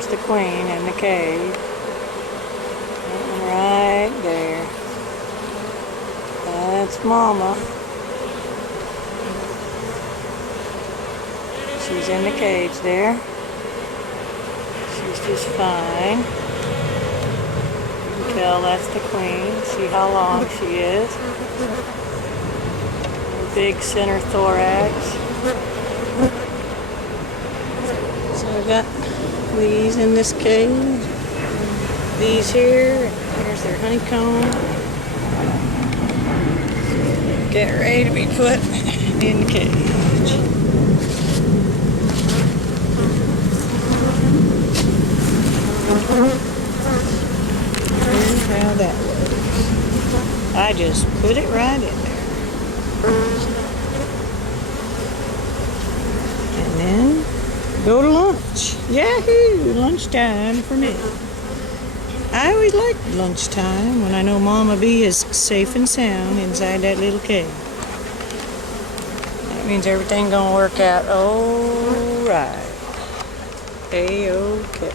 There's the queen in the cave. Right there. That's Mama. She's in the cage there. She's just fine. You can tell that's the queen. See how long she is. Her big center thorax. So I got these in this cage. These here. Here's their honeycomb. Get ready to be put in the cage. Here's how that works. I just put it right in there. And then go to lunch. Yahoo! Lunchtime for me. I always like lunchtime when I know Mama Bee is safe and sound inside that little cave. That means everything gonna work out all right. A-okay.